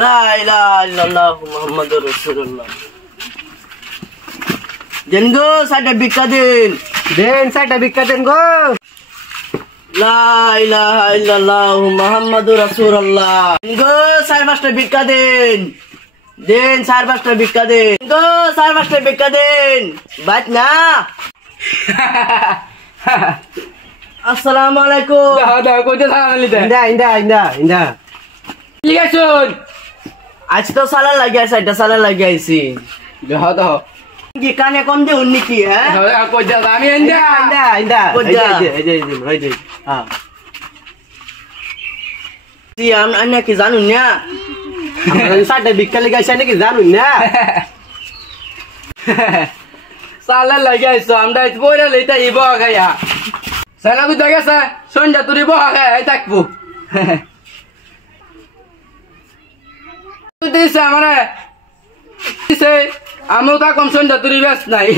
লা ইলাহা ইল্লাল্লাহ মুহাম্মাদুর রাসূলুল্লাহ। দেন গো সাইডে ভিক্ষা দেন, দেন সাইডটা ভিক্ষা দেন গো। লা ইলাহা ইল্লাল্লাহ মুহাম্মাদুর রাসূলুল্লাহ। দেন গো চার পাঁচটা ভিক্ষা দেন, দেন চার পাঁচটা ভিক্ষা দেন গো, চার পাঁচটা ভিক্ষা দেন। বাদ না। আসসালামু আলাইকুম। দাও কইতে থামালি দে। ইন্দা ইন্দা ইন্দা ইন্দা। লিগাছুন। আজ তো সালা লাগিয়েছে, এটা সালা লাগিয়েছি। দাও কি কানে কম দে উন্নি কি হ্যাঁ? কইতে আমি ইন্দা ইন্দা ইন্দা। এই যে হ্যাঁ। জি আমি কি জানুন না? আমরা সাইডটা ভিক্ষা লিগাইছে নাকি জানুন না? সালা লাগাইছো আমরা বইরা লইতা ইব গায়া। সালা কই দাগেছে সন্ধ্যা তুই বহা গায় এই থাকবো। তুই দিছ আমারে দিছে আমও তা কম সন্ধ্যা তুই বেশ নাই।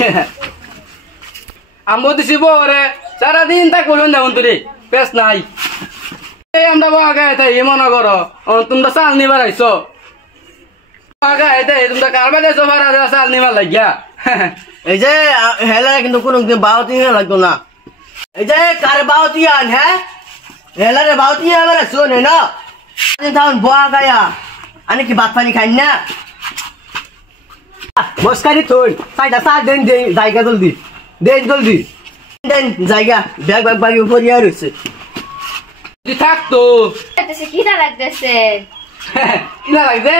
আমও দিছি বরে সারা দিন তা কইল না তুই বেশ নাই। এই আমরা বহা গায় তাই মনে করো তোমরা চাল নিবার আইছো। বহা গায় তাই তোমরা কারবা দেছো ভাড়া চাল নিবার লাগিয়া। এই যে হেলা কিন্তু কোনো বাউতি লাগতো না। এই যে কার বাউতি আন হ্যাঁ, হেলারে বাউতি আবার শোনে না তখন বোয়া গায়া আনে কি ভাত পানি খাই না। মস্কারি তোর সাইডটা সার দেন দেন জায়গা জলদি দেন জলদি দেন জায়গা ব্যাগ ব্যাগ বাগি উপরে আর হচ্ছে। তুই থাকতো খিদা লাগতেছে। কিনা লাগছে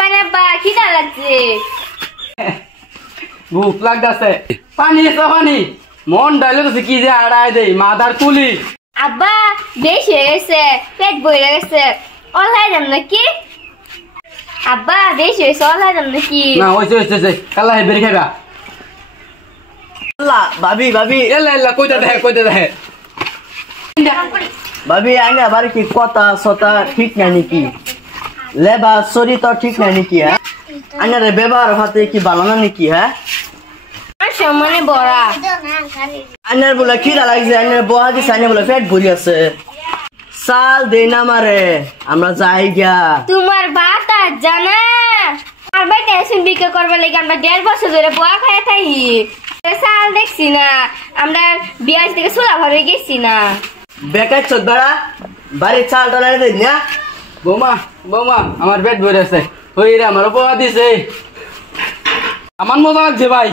বানাবা খিদা লাগছে। ভুক লাগতেছে পানি এসে পানি মন ডাইলে তো কি যে আড়াই দেই মাদার তুলি। আব্বা বেশি হয়ে গেছে, পেট বইরে গেছে, অলাই যাম নাকি? আব্বা বেশি হয়েছে, অলাই যাম নাকি? না হয়েছে কালা বেরি খাইবা। আল্লাহ ভাবি ভাবি এলা কইতে দেখে ভাবি আইনা আবার কি কথা সতা ঠিক না নাকি? লেবা শরীর তো ঠিক না নাকি? হ্যাঁ আইনারে ব্যবহার হাতে কি ভালো না নাকি? হ্যাঁ সামনে বড়া আইনার বলে খিদা লাগছে, আইনার বহা দিছে, আইনার বলে পেট ভরি আছে। সাল দে না মারে আমরা যাই গা। তোমার বাত আর জানা আর ভাই টেনশন বিক্রি করবার লাগে আমরা 1.5 বছর ধরে বোয়া খায় থাকি। সাল দেখছি না আমরা বিয়াজ থেকে সোলা ভাবে গেছি না। বেকার চোদ বেড়া বাড়ির চাল টালাই দেন না। বৌমা আমার পেট ভরে আছে ওই রে আমার পোয়া দিছে আমার মজা লাগছে ভাই।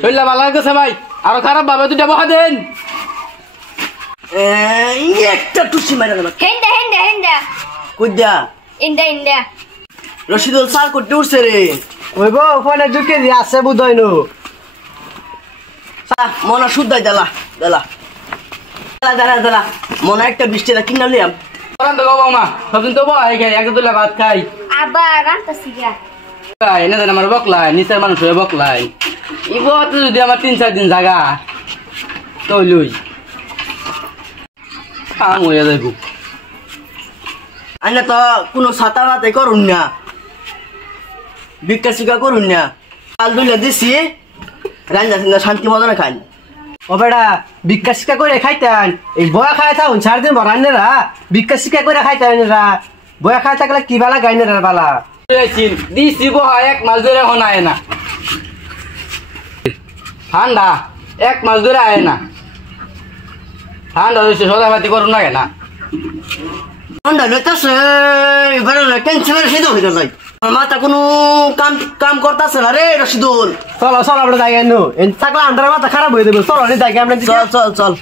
শরীরটা ভালো লাগতেছে ভাই, আরো খারাপ ভাবে দুটা বহা দেন। একটা টুসি মারা দেন হেন্ডা কুদ্যা ইন্ডা রশিদুল সাল করতে উঠছে রে। ওই বউ ফোনে ঢুকে দিয়ে আসছে বুঝই নো মনে শুদ্ধাই দেলা দেলা দেলা মনে একটা বৃষ্টিটা কিনা লিয়াম। তো বৌমা সবদিন তো বহাই খাই একটা তুলে ভাত খাই। আব্বা রান্তাছি গা এনে দেন আমার বকলাই নিচের মানুষ হয়ে বকলাই ইব যদি আমার 3-4 দিন জাগা তো লই কাম হয়ে যাইব। আইনা তো কোনো ছাতা মাতে করুন না, ভিক্ষা শিক্ষা করুন না। চাল দুইলা দিছি রান্না শান্তি মতো খান। ও বেটা ভিক্ষা শিক্ষা করে খাইতেন এই বয়া খাই থাকুন 4 দিন ভরান্নেরা ভিক্ষা শিক্ষা করে খাইতেন এরা বয়া খাই থাকলে কি বালা গাইনেরা বালা দিছি বহা 1 মাস ধরে হনায় না ঠান্ডা 1 মাস ধরে আয় না ঠান্ডা হয়েছে সদাপাতি করুন না কেনা ঠান্ডা লেতেছে এবারে টেনশনের সেটা হইতে যায়। মাথা কোনো কাম করতেছে না রে রশিদুল। চলো আমরা জায়গায় নো থাকলে আন্ধার মাথা খারাপ হয়ে যাবে। চলো জায়গায় আমরা চল